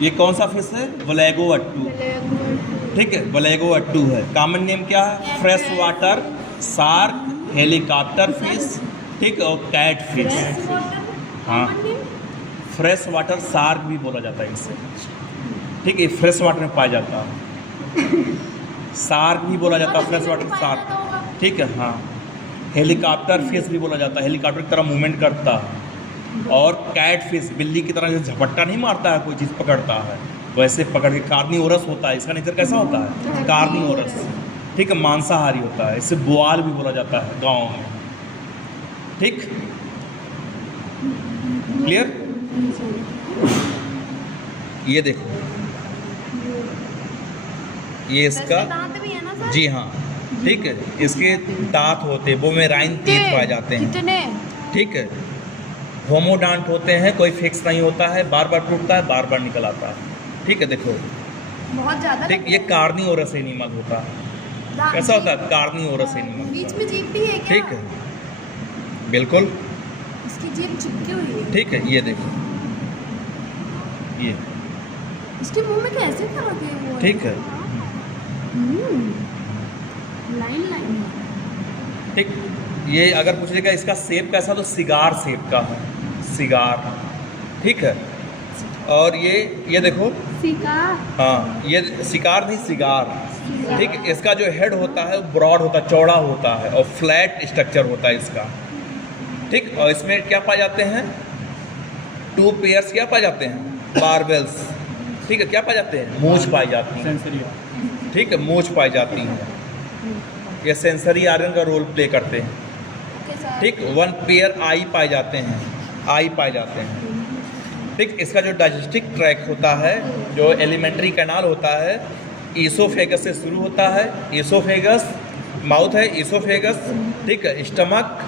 ये कौन सा फिश है? वलेगोअट्टू। ठीक है, वलेगोअट्टू है। कॉमन नेम क्या है? Fresh water shark, helicopter fish, ठीक, और कैट फिश। हाँ, फ्रेश वाटर शार्क भी बोला जाता है इसे। ठीक है, फ्रेश वाटर में पाया जाता है। शार्क भी बोला जाता है, फ्रेश वाटर शार्क। ठीक है, हाँ। हेलीकॉप्टर फिश भी बोला जाता है, हेलीकॉप्टर की तरह मूवमेंट करता है। और कैट फिश, बिल्ली की तरह जैसे झपट्टा नहीं मारता है, कोई चीज़ पकड़ता है, वैसे पकड़ के। कार्निवोरस होता है, इसका नेचर कैसा होता है? कार्निवोरस। ठीक है, मांसाहारी होता है। इसे बुआल भी बोला जाता है गाँव में। ठीक, क्लियर? ये देखो, ये इसका दांत भी है ना सर? जी हाँ, ठीक है, इसके दांत होते हैं, वो में राइन तेज पाए जाते हैं। कितने? ठीक है, होमोडांट होते हैं, कोई फिक्स नहीं होता है, बार बार टूटता है, बार बार निकल आता है। ठीक है, देखो, बहुत ज्यादा। ठीक, ये कार्निवोरस एनिमल होता है। कैसा होता है? Carnivorous animal. बीच में जीभ भी है क्या? ठीक है, बिल्कुल। इसकी जीभ चिपकी हुई है। ठीक है, ये देखो, ये इसके मुंह में कैसे कर रखे हैं वो? ठीक है, लाइन लाइन। ठीक। ये अगर पूछेगा इसका शेप कैसा, तो सिगार शेप का है, सिगार। ठीक है, और ये देखो, शिकार। हाँ, ये शिकार नहीं, सिगार। ठीक, इसका जो हेड होता है वो ब्रॉड होता है, चौड़ा होता है, और फ्लैट स्ट्रक्चर होता है इसका। ठीक, और इसमें क्या पाए जाते हैं? 2 पेयर्स क्या पाए जाते हैं? बारबेल्स। ठीक है, क्या पाए जाते हैं? मूंछ पाई जाती हैं। ठीक है, मूंछ पाई जाती हैं। ये सेंसरी आर्गन का रोल प्ले करते हैं। ठीक, 1 पेयर आई पाए जाते हैं, आई पाए जाते हैं। ठीक, इसका जो डाइजेस्टिक ट्रैक होता है, जो एलिमेंट्री कैनाल होता है, ईसोफेगस से शुरू होता है। ईसोफेगस, माउथ है, ईसोफेगस। ठीक है, स्टमक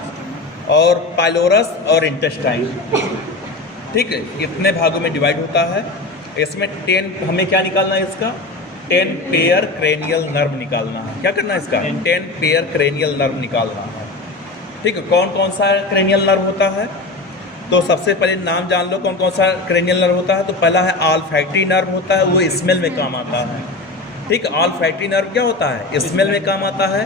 और पाइलोरस और इंटेस्टाइन। ठीक है, इतने भागों में डिवाइड होता है। इसमें 10, हमें क्या निकालना है इसका? 10 पेयर क्रेनियल नर्व निकालना है। क्या करना है इसका? 10 पेयर क्रेनियल नर्व निकालना है। ठीक है, कौन कौन सा क्रेनियल नर्व होता है? तो सबसे पहले नाम जान लो, कौन कौन सा क्रेनियल नर्व होता है। तो पहला है ऑल्फैक्टरी नर्व होता है, वो स्मेल में काम आता है। ठीक, ऑल्फैक्टरी नर्व क्या होता है? स्मेल में काम आता है।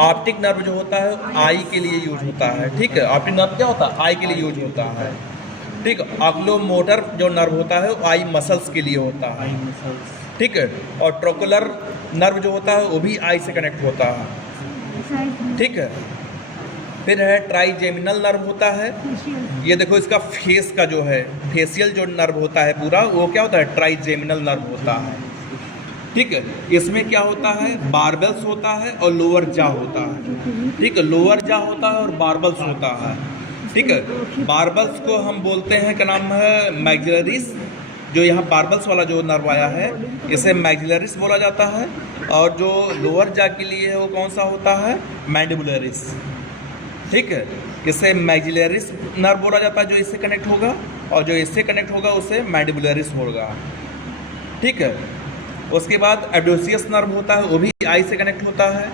ऑप्टिक नर्व जो होता है आई के लिए यूज होता है। ठीक है, ऑप्टिक नर्व क्या होता है? आई के लिए यूज होता है। ठीक, ऑक्लोमोटर जो नर्व होता है वो आई मसल्स के लिए होता है। ठीक है, और ट्रोकुलर नर्व जो होता है वो भी आई से कनेक्ट होता है। ठीक है, फिर है ट्राइजेमिनल नर्व होता है। ये देखो, इसका फेस का जो है, फेशियल जो नर्व होता है पूरा, वो क्या होता है? ट्राइजेमिनल नर्व होता है। ठीक है, इसमें क्या होता है? बारबल्स होता है और लोअर जा होता है। ठीक है, लोअर जा होता है और बारबल्स होता है। ठीक है, बारबल्स को हम बोलते हैं, क्या नाम है? मैक्सिलरिस। जो यहाँ बारबल्स वाला जो नर्व आया है, इसे मैक्सिलरिस बोला जाता है। और जो लोअर जा के लिए है वो कौन सा होता है? मैंडिबुलरिस। ठीक है, इसे मैक्सिलरिस नर्व बोला जाता है जो इससे कनेक्ट होगा, और जो इससे कनेक्ट होगा उसे मैंडिबुलरिस होगा। ठीक है, उसके बाद एब्डोसियस नर्व होता है, वो भी आई से कनेक्ट होता है।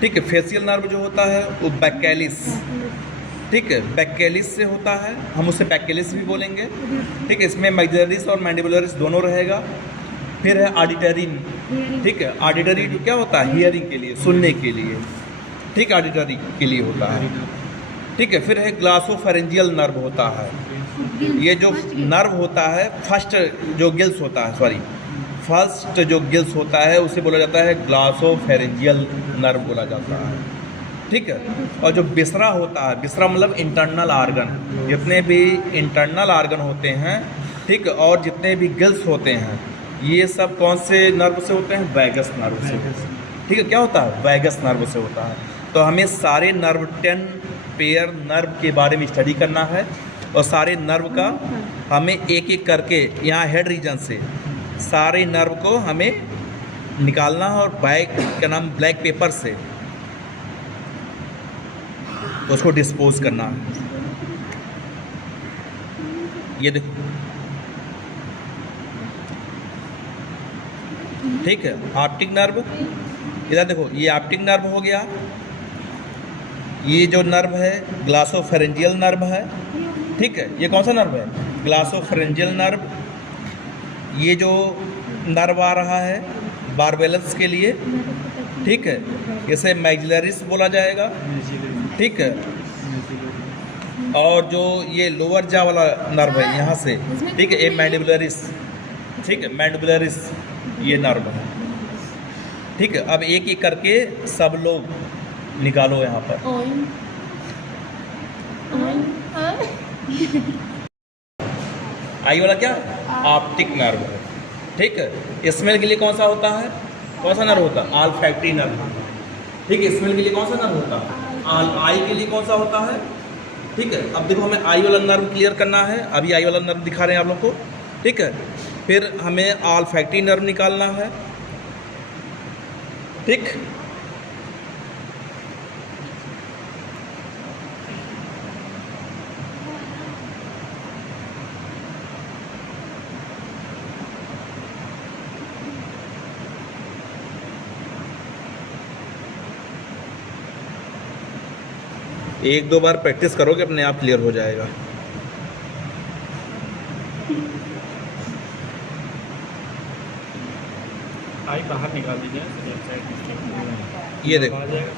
ठीक है, फेशियल नर्व जो होता है वो बैकेलिस। ठीक है, बैकेलिस से होता है, हम उसे बैकेलिस भी बोलेंगे। ठीक है, इसमें मैक्सिलरिस और मैंडिबुलरिस दोनों रहेगा। फिर है ऑडिटरी। ठीक है, ऑडिटरी जो क्या होता है? हियरिंग के लिए, सुनने के लिए। ठीक, ऑडिटरी के लिए होता है। ठीक है, फिर है ग्लासोफेरेंजियल नर्व होता है। ये जो नर्व होता है, फर्स्ट जो गिल्स होता है उसे बोला जाता है ग्लासोफेरेंजियल नर्व बोला जाता है। ठीक है, और जो बिसरा होता है, बिसरा मतलब इंटरनल आर्गन, जितने भी इंटरनल आर्गन होते हैं, ठीक, और जितने भी गिल्स होते हैं, ये सब कौन से नर्व से होते हैं? वैगस नर्व से। ठीक है, क्या होता है? वैगस नर्व से होता है। तो हमें सारे नर्व, 10 पेयर नर्व के बारे में स्टडी करना है, और सारे नर्व का हमें एक एक करके यहाँ हेड रीजन से सारे नर्व को हमें निकालना है, और ब्लैक पेपर से उसको डिस्पोज करना है। ये देखो, ठीक है, ऑप्टिक नर्व। इधर देखो, ये ऑप्टिक नर्व हो गया। ये जो नर्व है ग्लासोफेरेंजियल नर्व है। ठीक है, ये कौन सा नर्व है? ग्लासोफेरेंजियल नर्व। ये जो नर्व आ रहा है बारबेलस के लिए, ठीक है, इसे मैक्सिलरिस बोला जाएगा, ठीक है। और जो ये लोअर जा वाला नर्व है यहाँ से, ठीक है, ये मैंडिबुलरिस, ठीक है, मैंडिबुलरिस ये नर्व है, ठीक है। अब एक एक करके सब लोग निकालो यहाँ पर। आई वाला क्या, ऑप्टिक नर्व है, ठीक है। स्मेल के लिए कौन सा होता है, कौन सा नर्व होता है, ऑल्फैक्टरी नर्व, ठीक है। स्मेल के लिए कौन सा नर्व होता है, आई के लिए कौन सा होता है, ठीक है। अब देखो हमें आई वाला नर्व क्लियर करना है, अभी आई वाला नर्व दिखा रहे हैं आप लोग को, ठीक है। फिर हमें ऑल्फैक्टरी नर्व निकालना है, ठीक। एक दो बार प्रैक्टिस करोगे अपने आप क्लियर हो जाएगा। आई बाहर निकाल दीजिए, ये देखो, आ जाएगा।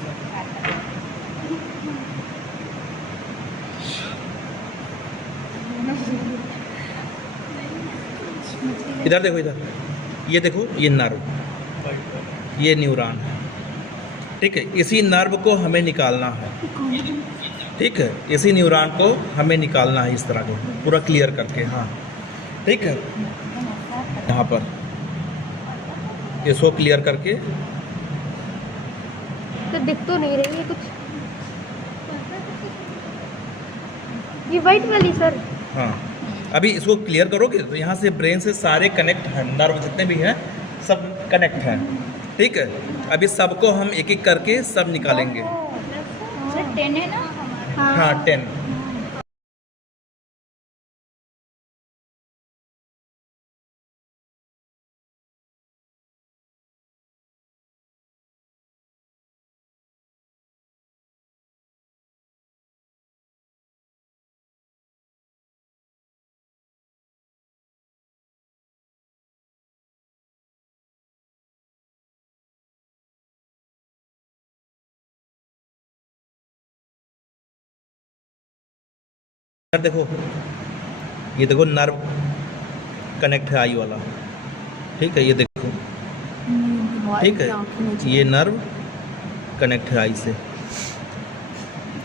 इधर देखो, इधर ये देखो, ये नर्व, ये न्यूरॉन है, ठीक है। इसी नर्व को हमें निकालना है, ठीक है। इसी न्यूरॉन को हमें निकालना है इस तरह के पूरा क्लियर करके, हाँ, ठीक है। यहाँ पर इसको क्लियर करके, तो दिख तो नहीं रही है कुछ, ये वाइट वाली सर। हाँ, अभी इसको क्लियर करोगे तो यहाँ से ब्रेन से सारे कनेक्ट हैं, नर्व जितने भी हैं सब कनेक्ट हैं, ठीक है। अभी सबको हम एक एक करके सब निकालेंगे। सर 10 है ना हमारा? हाँ 10। देखो, ये देखो नर्व कनेक्ट है आई वाला, ठीक है, ये देखो, ठीक है, ये नर्व कनेक्ट है आई से,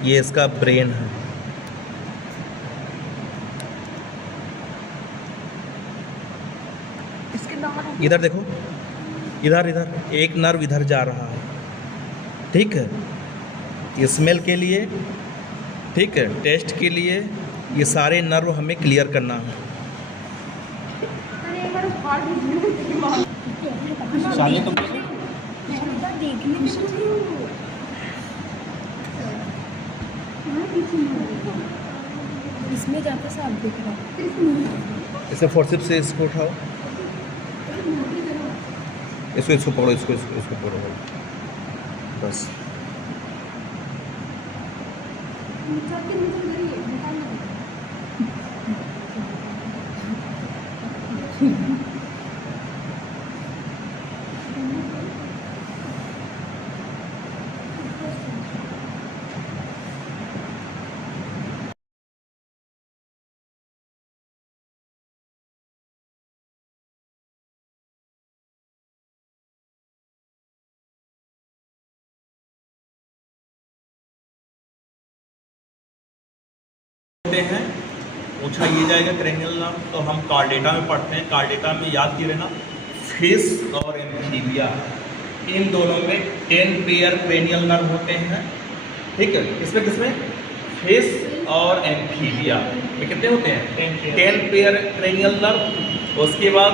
ये इसका ब्रेन है, इधर देखो, इधर इधर एक नर्व इधर जा रहा है, ठीक है। स्मेल के लिए, ठीक है, टेस्ट के लिए ये सारे नर्व हमें क्लियर करना है। शाली तुम इसमें जाकर साफ दिख रहा है। इसे फोर्सेप्स से इसको उठाओ, इसको पकड़ो, इसको पकड़ो, बस। हैं पूछा ये जाएगा क्रेनियल नर्व, तो हम कार्डेटा में पढ़ते हैं। कार्डेटा में याद किए रहना, फिश और एम्फीबिया, इन दोनों में 10 पेयर क्रेनियल नर्व होते हैं, ठीक है। इसमें किसमें, फिश और एम्फीबिया में कितने होते हैं, 10 पेयर क्रेनियल नर्व। उसके बाद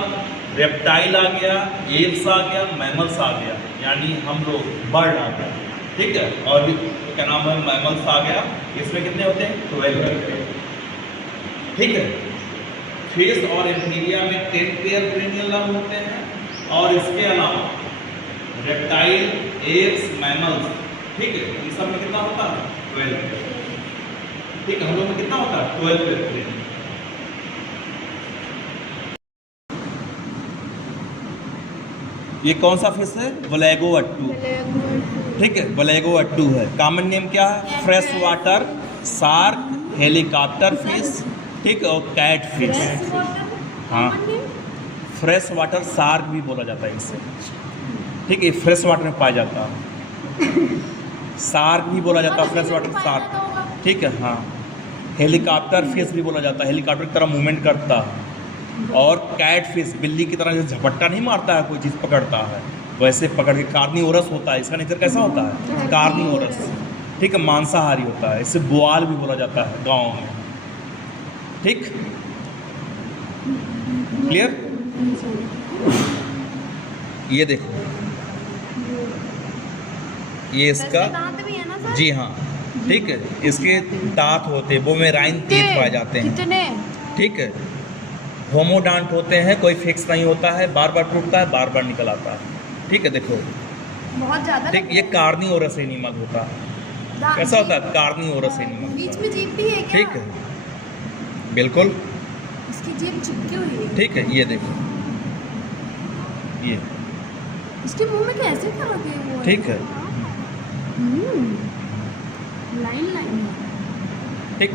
रेप्टाइल आ गया, एप्स आ गया, मैमल्स आ गया, यानी हम लोग बर्ड आ गया, ठीक है। और भी क्या नाम है, मैमल्स आ गया, इसमें कितने होते हैं, 12, ठीक है। फिश और एम्फीबिया में 10 पेयर क्रेनियल नर्व होते हैं, और इसके अलावा रेप्टाइल, एप्स, मैमल्स, ठीक है, इन सब में कितना होता है, 12, ठीक है। हम लोग में कितना होता है, 12 पेयर। ये कौन सा फिश है? वलेगोअट्टू। ठीक है, वलेगोअट्टू है। कॉमन नेम क्या है? Fresh water shark, helicopter fish, ठीक, और कैट फिश। हाँ, फ्रेश वाटर शार्क भी बोला जाता है इसे। ठीक है, फ्रेश वाटर में पाया जाता है। शार्क भी बोला जाता है, फ्रेश वाटर शार्क। ठीक है, हाँ। हेलीकॉप्टर फिश भी बोला जाता है, हेलीकॉप्टर की तरह मूवमेंट करता है। और कैट फिश, बिल्ली की तरह जो झपट्टा नहीं मारता है, कोई चीज़ पकड़ता है, वैसे पकड़ के। कार्निवोरस होता है, इसका नेचर कैसा होता है? कार्निवोरस। ठीक है, मांसाहारी होता है। इसे बुआल भी बोला जाता है गाँव में। ठीक, क्लियर? ये देखो, ये इसका दांत भी है ना सर? जी हाँ, ठीक है, इसके दांत होते हैं, बोमेराइन तेज पाए जाते हैं। कितने? ठीक है, होमोडांट होते हैं, कोई फिक्स नहीं होता है, बार बार टूटता है, बार बार निकल आता है। ठीक है, देखो, बहुत ज्यादा। ठीक, ये कार्निवोरस एनिमल होता है। कैसा होता है? Carnivorous animal. बीच में जीभ भी है क्या? ठीक है, बिल्कुल। इसकी जीभ चिपकी हुई है। ठीक है, ये देखो, ये इसके मुंह में कैसे कर रखे हैं वो? ठीक है, लाइन लाइन। ठीक।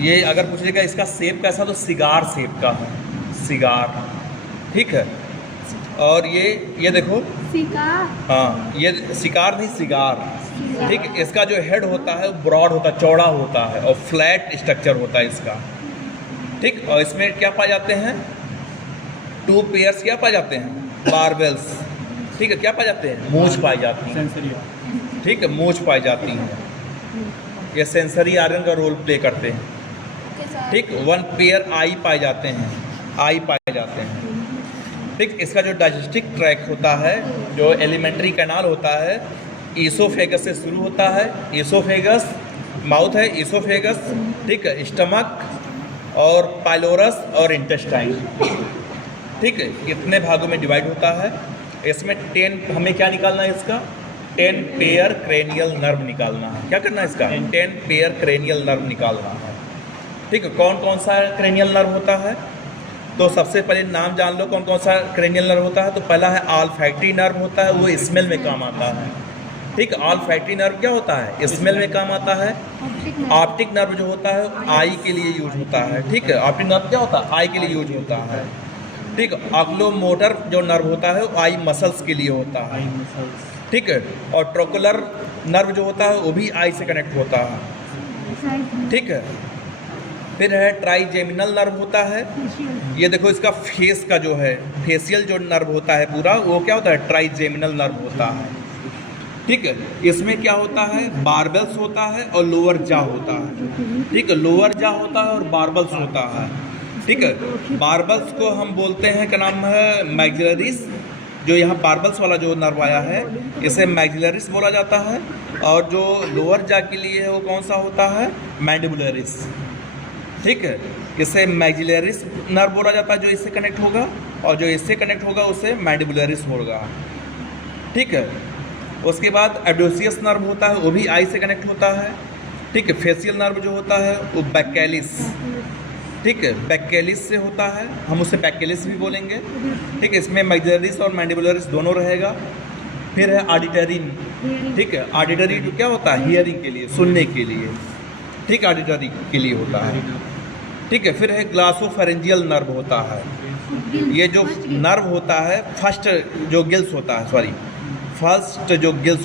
ये अगर पूछेगा इसका शेप कैसा, तो सिगार शेप का है, सिगार। ठीक है, और ये देखो, शिकार। हाँ, ये शिकार नहीं, सिगार। ठीक, इसका जो हेड होता है वो ब्रॉड होता है, चौड़ा होता है, और फ्लैट स्ट्रक्चर होता है इसका। ठीक, और इसमें क्या पाए जाते हैं? 2 पेयर्स क्या पाए जाते हैं? बारबेल्स। ठीक है, क्या पाए जाते हैं? मूंछ पाई जाती हैं। सेंसरी। ठीक है, मूंछ पाई जाती हैं। ये सेंसरी आर्गन का रोल प्ले करते हैं। ठीक, 1 पेयर आई पाए जाते हैं, आई पाए जाते हैं। ठीक, इसका जो डाइजेस्टिक ट्रैक होता है, जो एलिमेंट्री कैनाल होता है, ईसोफेगस से शुरू होता है। ईसोफेगस माउथ है, ईसोफेगस। ठीक है, स्टमक और पाइलोरस और इंटेस्टाइन। ठीक है, इतने भागों में डिवाइड होता है। इसमें 10, हमें क्या निकालना है इसका? 10 पेयर क्रेनियल नर्व निकालना है। क्या करना है इसका? 10 पेयर क्रेनियल नर्व निकालना है। ठीक है, कौन कौन सा क्रेनियल नर्व होता है? तो सबसे पहले नाम जान लो, कौन कौन सा क्रेनियल नर्व होता है। तो पहला है ऑल्फैक्टरी नर्व होता है, वो स्मेल में काम आता है। ठीक, ऑल्फैक्टरी नर्व क्या होता है? स्मेल में काम आता है। ऑप्टिक नर्व जो होता है आई के लिए यूज होता है। ठीक है, ऑप्टिक नर्व क्या होता है? आई के लिए यूज होता है। ठीक, ऑक्लोमोटर जो नर्व होता है वो आई मसल्स के लिए होता है। ठीक है, और ट्रोकुलर नर्व जो होता है वो भी आई से कनेक्ट होता है। ठीक है, फिर है ट्राइजेमिनल नर्व होता है। ये देखो, इसका फेस का जो है, फेशियल जो नर्व होता है पूरा, वो क्या होता है? ट्राइजेमिनल नर्व होता है। ठीक है, इसमें क्या होता है? बारबल्स होता है और लोअर जा होता है। ठीक है, लोअर जा होता है और बारबल्स होता है। ठीक है, बारबल्स को हम बोलते हैं, क्या नाम है? मैक्सिलरिस। जो यहाँ बारबल्स वाला जो नर्व आया है, इसे मैक्सिलरिस बोला जाता है। और जो लोअर जा के लिए है वो कौन सा होता है? मैंडिबुलरिस। ठीक है, इसे मैक्सिलरिस नर्व बोला जाता है जो इससे कनेक्ट होगा, और जो इससे कनेक्ट होगा उसे मैंडिबुलरिस होगा। ठीक है, उसके बाद एब्डोसियस नर्व होता है, वो भी आई से कनेक्ट होता है। ठीक है, फेशियल नर्व जो होता है वो बैकेलिस। ठीक है, बैकेलिस से होता है, हम उसे बैकेलिस भी बोलेंगे। ठीक है, इसमें मैक्सिलरिस और मैंडिबुलरिस दोनों रहेगा। फिर है ऑडिटरी। ठीक है, ऑडिटरी जो क्या होता है? हियरिंग के लिए, सुनने के लिए। ठीक, ऑडिटरी के लिए होता है। ठीक है, फिर है ग्लासोफेरेंजियल नर्व होता है। ये जो नर्व होता है, फर्स्ट जो गिल्स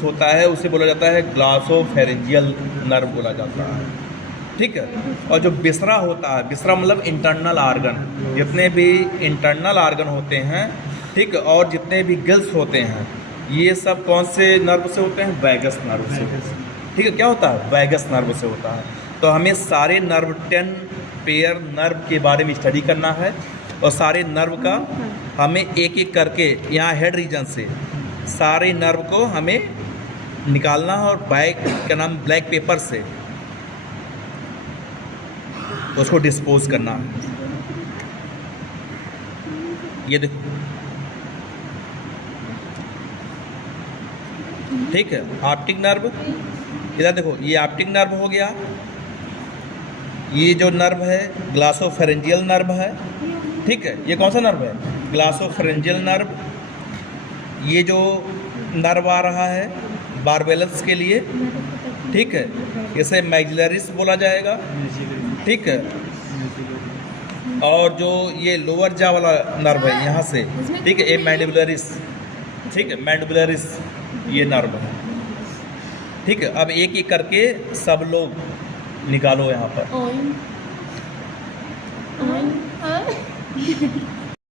होता है उसे बोला जाता है ग्लासोफेरेंजियल नर्व बोला जाता है। ठीक है, और जो बिसरा होता है, बिसरा मतलब इंटरनल आर्गन, जितने भी इंटरनल आर्गन होते हैं, ठीक, और जितने भी गिल्स होते हैं, ये सब कौन से नर्व से होते हैं? वैगस नर्व से। ठीक है, क्या होता है? वैगस नर्व से होता है। तो हमें सारे नर्व 10 पेयर नर्व के बारे में स्टडी करना है, और सारे नर्व का हमें एक एक करके यहाँ हेड रीजन से सारे नर्व को हमें निकालना है, और ब्लैक पेपर से उसको डिस्पोज करना है। ये देखो, ठीक है, ऑप्टिक नर्व। इधर देखो, ये ऑप्टिक नर्व हो गया। ये जो नर्व है ग्लासोफेरेंजियल नर्व है। ठीक है, ये कौन सा नर्व है? ग्लासोफेरेंजियल नर्व। ये जो नर्व आ रहा है बारबेलस के लिए, ठीक है, इसे मैक्सिलरिस बोला जाएगा, ठीक है। और जो ये लोअर जा वाला नर्व है यहाँ से, ठीक है, ये मैंडिबुलरिस, ठीक है, मैंडिबुलरिस ये नर्व है, ठीक है। अब एक एक करके सब लोग निकालो यहाँ पर।